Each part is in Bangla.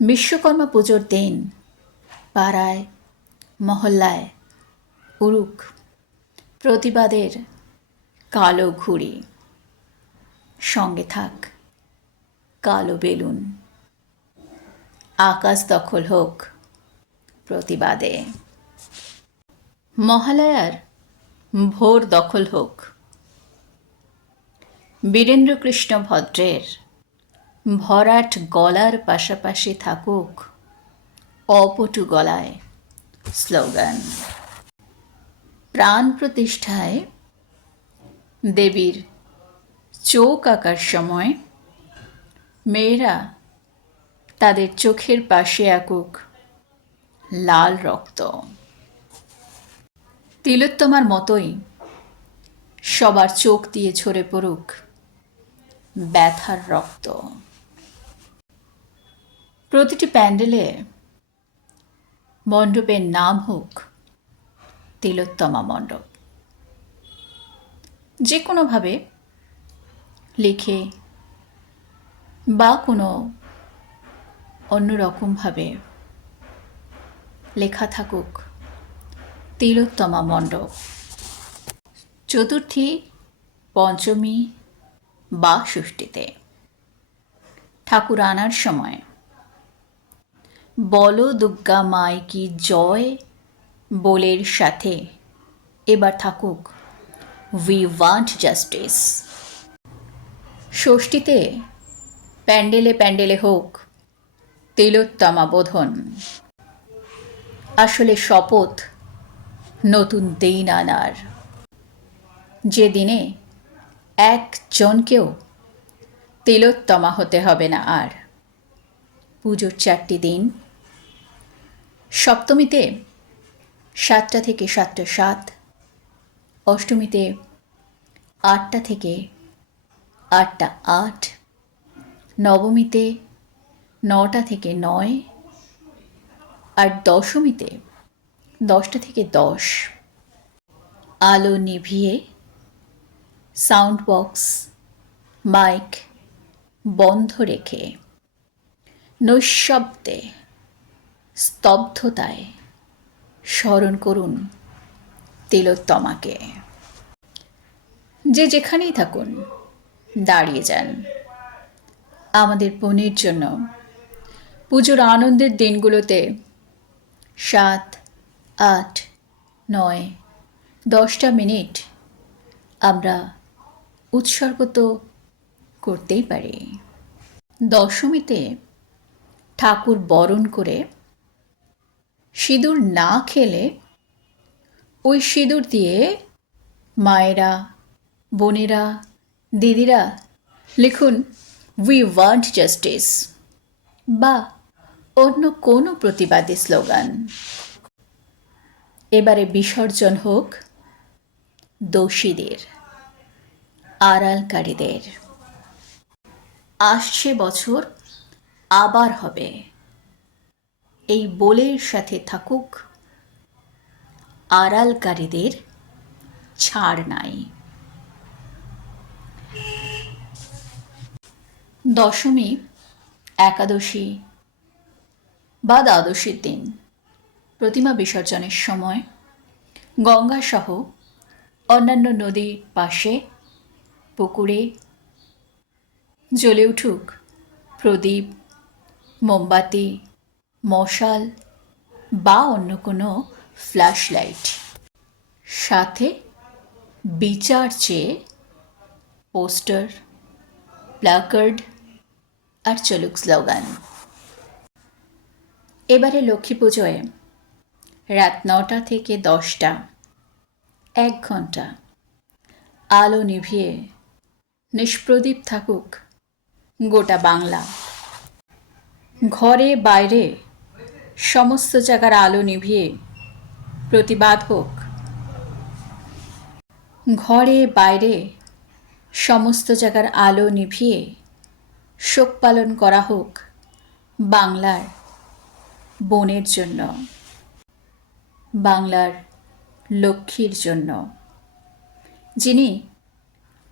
বিশ্বকর্মা পুজোর দিন পাড়ায়, মহল্লায় উরুক প্রতিবাদের কালো ঘুড়ি। সঙ্গে থাক কালো বেলুন। আকাশ দখল হোক প্রতিবাদে। মহালয়ার ভোর দখল হোক। বীরেন্দ্রকৃষ্ণ ভদ্রের ভরাট গলার পাশাপাশি থাকুক অপটু গলায় স্লোগান। প্রাণ প্রতিষ্ঠায় দেবীর চোখ আঁকার সময় মেয়েরা তাদের চোখের পাশে আঁকুক লাল রক্ত। তিলোত্তমার মতোই সবার চোখ দিয়ে ঝরে পড়ুক ব্যথার রক্ত। প্রতিটি প্যান্ডেলে মণ্ডপের নাম হোক তিলোত্তমা মণ্ডপ। যে কোনোভাবে লিখে বা কোনো অন্যরকমভাবে লেখা থাকুক তিলোত্তমা মণ্ডপ। চতুর্থী, পঞ্চমী বা ষষ্ঠীতে ঠাকুর আনার সময় বলো দুর্গা মায় কি জয়? বোলের সাথে। এবার থাকুক। উই ওয়ান্ট জাস্টিস ষষ্ঠীতে প্যান্ডেলে প্যান্ডেলে হোক তিলোত্তমা বোধন। আসলে শপথ নতুন দিন আনার। যে দিনে একজনকেও তিলোত্তমা হতে হবে না আর। পুজোর চারটি দিন সপ্তমীতে সাতটা থেকে সাতটা সাত, অষ্টমীতে আটটা থেকে আটটা আট, নবমীতে নটা থেকে নয় আর দশমীতে দশটা থেকে দশ। আলো নিভিয়ে সাউন্ড বক্স, মাইক বন্ধ রেখে নৈশব্দে স্তব্ধতায় স্মরণ করুন তিলোত্তমাকে। যে যেখানেই থাকুন, দাঁড়িয়ে যান। আমাদের বোনের জন্য, পুজোর আনন্দের দিনগুলোতে সাত, আট, নয়, দশটা মিনিট আমরা উৎসর্গ তো করতেই পারি। দশমীতে ঠাকুর বরণ করে সিঁদুর না খেলে ওই সিঁদুর দিয়ে মায়েরা, বোনেরা, দিদিরা লিখুন উই ওয়ান্ট জাস্টিস বা অন্য কোনো প্রতিবাদী স্লোগান। এবারে বিসর্জন হোক দোষীদের, আড়ালকারীদের। আসছে বছর, আবার হবে। এই বোলের সাথে থাকুক, আড়ালকারীদের ছাড় নাই। দশমী, একাদশী বা দ্বাদশীর দিন। প্রতিমা বিসর্জনের সময় গঙ্গাসহ অন্যান্য নদীর পাশে, পুকুরে জ্বলে উঠুক প্রদীপ, মোমবাতি মশাল বা অন্য কোনো ফ্ল্যাশ লাইট সাথে বিচার চেয়ে পোস্টার প্লাকার্ড আর চলুক স্লোগান এবারে লক্ষ্মী পুজোয় রাত নটা থেকে দশটা, এক ঘণ্টা আলো নিভিয়ে নিষ্প্রদীপ থাকুক গোটা বাংলা। ঘরে বাইরে সমস্ত জায়গার আলো নিভিয়ে প্রতিবাদ হোক। ঘরে, বাইরে সমস্ত জায়গার আলো নিভিয়ে শোক পালন করা হোক বাংলার বোনের জন্য, বাংলার লক্ষ্মীর জন্য। যিনি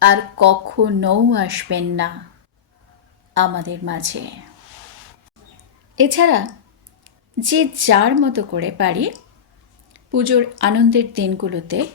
আর কখনও আসবেন না আমাদের মাঝে। এছাড়া যে যার মতো করে পারি পুজোর আনন্দের দিনগুলোতে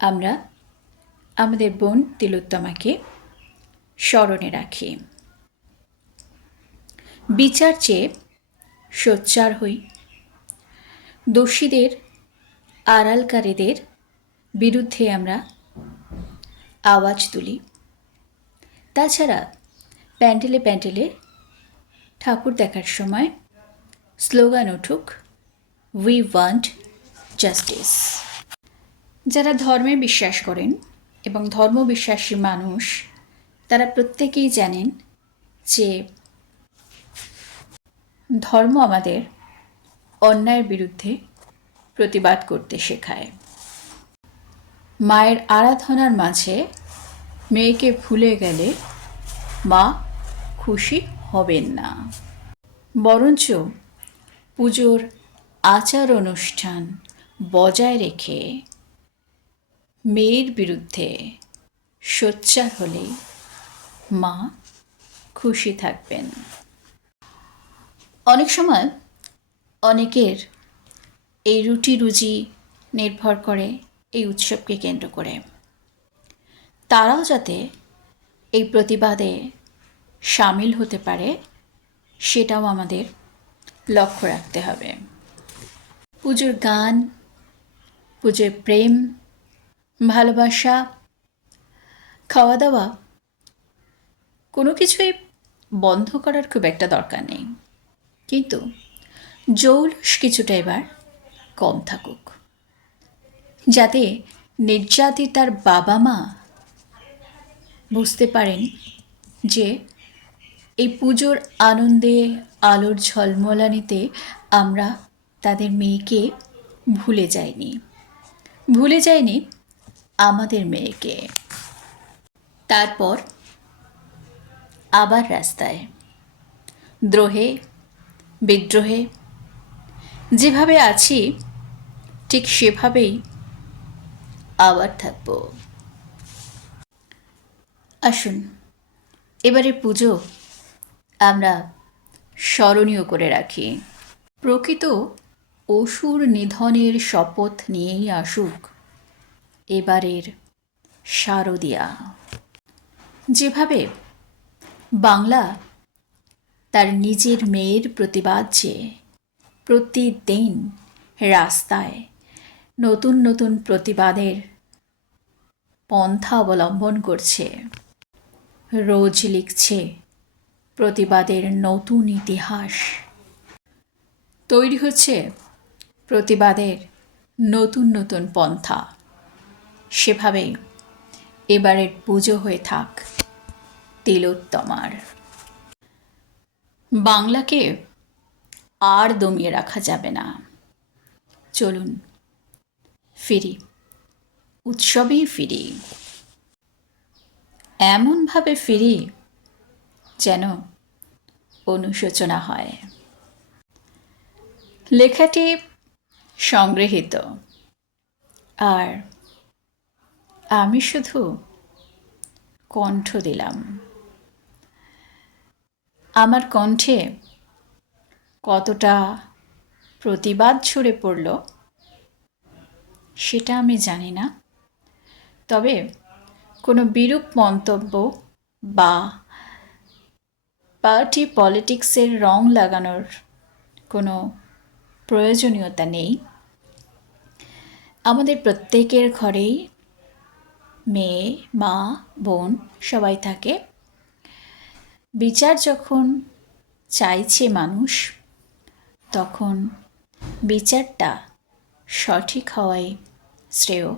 আমরা আমাদের বোন তিলোত্তমাকে স্মরণে রাখি। বিচার চেয়ে সোচ্চার হই। দোষীদের, আড়ালকারীদের বিরুদ্ধে আমরা আওয়াজ তুলি। তাছাড়া প্যান্ডেলে প্যান্ডেলে ঠাকুর দেখার সময় স্লোগান উঠুক উই ওয়ান্ট জাস্টিস যারা ধর্মে বিশ্বাস করেন এবং ধর্মবিশ্বাসী মানুষ, তারা প্রত্যেকেই জানেন যে ধর্ম আমাদের অন্যায়ের বিরুদ্ধে প্রতিবাদ করতে শেখায়। মায়ের আরাধনার মাঝে মেয়েকে ভুলে গেলে মা খুশি হবেন না। বরঞ্চ পুজোর আচার অনুষ্ঠান বজায় রেখে মেয়ের বিরুদ্ধে সোচ্চার হলেই মা খুশি থাকবেন। অনেক সময় অনেকের এই রুটি রুজি নির্ভর করে এই উৎসবকে কেন্দ্র করে। তারাও যাতে এই প্রতিবাদে সামিল হতে পারে, সেটাও আমাদের লক্ষ্য রাখতে হবে। পুজোর গান, পুজোর প্রেম, ভালোবাসা খাওয়া দাওয়া কোনো কিছুই বন্ধ করার খুব একটা দরকার নেই। কিন্তু জৌলুস কিছুটা এবার কম থাকুক। যাতে নির্যাতিতার বাবা মা বুঝতে পারেন যে এই পুজোর আনন্দে আলোর ঝলমলানিতে আমরা তাদের মেয়েকে ভুলে যাইনি। ভুলে যাইনি আমাদের মেয়েকে। তারপর আবার রাস্তায়। দ্রোহে, বিদ্রোহে, যেভাবে আছি, ঠিক সেভাবেই আবার থাকব। আসুন এবারে পুজো আমরা স্মরণীয় করে রাখি। প্রকৃত অসুর নিধনের শপথ নিয়েই আসুক এবারের শারদিয়া। যেভাবে বাংলা তার নিজের মেয়ের প্রতিবাদ যে প্রতিদিন রাস্তায় নতুন নতুন প্রতিবাদের পন্থা অবলম্বন করছে, রোজ লিখছে প্রতিবাদের নতুন ইতিহাস। তৈরি হচ্ছে প্রতিবাদের নতুন নতুন পন্থা। সেভাবেই এবারের পুজো হয়ে থাক তিলোত্তমার। বাংলাকে আর দমিয়ে রাখা যাবে না। চলুন ফিরি, উৎসবেই ফিরি। এমনভাবে ফিরি যেন অনুশোচনা হয়। লেখাটি সংগৃহীত। আর আমি শুধু কণ্ঠ দিলাম। আমার কণ্ঠে কতটা প্রতিবাদ ছড়ে পড়ল, সেটা আমি জানি না। তবে কোনো বিরূপ মন্তব্য বা পার্টি পলিটিক্সের রং লাগানোর কোনো প্রয়োজনীয়তা নেই। আমাদের প্রত্যেকের ঘরেই মেয়ে, মা, বোন সবাই থাকে। বিচার যখন চাইছে মানুষ, তখন বিচারটা সঠিক হওয়াই শ্রেয়।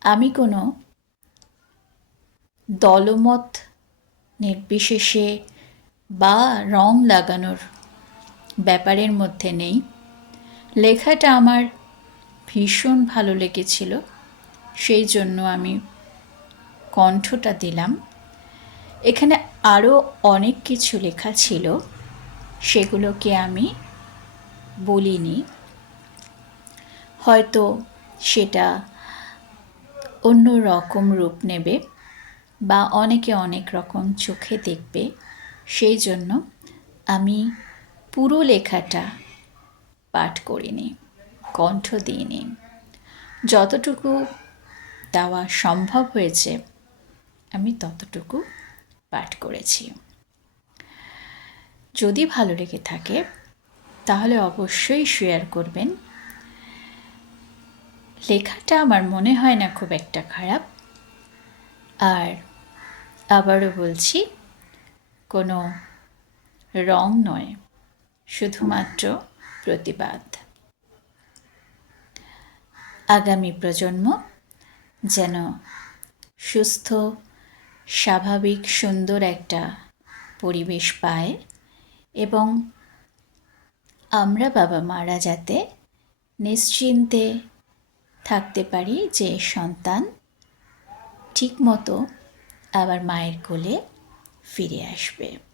আমি কোনো দলমত নির্বিশেষে বা রং লাগানোর ব্যাপারের মধ্যে নেই। লেখাটা আমার ভীষণ ভালো লেগেছিল, সেই জন্য আমি কণ্ঠটা দিলাম। এখানে আরও অনেক কিছু লেখা ছিল, সেগুলোকে আমি বলিনি। হয়তো সেটা অন্য রকম রূপ নেবে। বা অনেকে অনেক রকম চোখে দেখবে, সেই জন্য আমি পুরো লেখাটা পাঠ করিনি, কণ্ঠ দিইনি। যতটুকু দেওয়া সম্ভব হয়েছে, আমি ততটুকু পাঠ করেছি। যদি ভালো লেগে থাকে, তাহলে অবশ্যই শেয়ার করবেন। লেখাটা আমার মনে হয় না খুব একটা খারাপ। আর আবারও বলছি, কোনো রং নয়, শুধুমাত্র প্রতিবাদ। আগামী প্রজন্ম যেন সুস্থ, স্বাভাবিক, সুন্দর একটা পরিবেশ পায় এবং আমরা বাবা মারা যাতে নিশ্চিন্তে থাকতে পারি যে সন্তান ঠিকমতো আবার মায়ের কোলে ফিরে আসবে।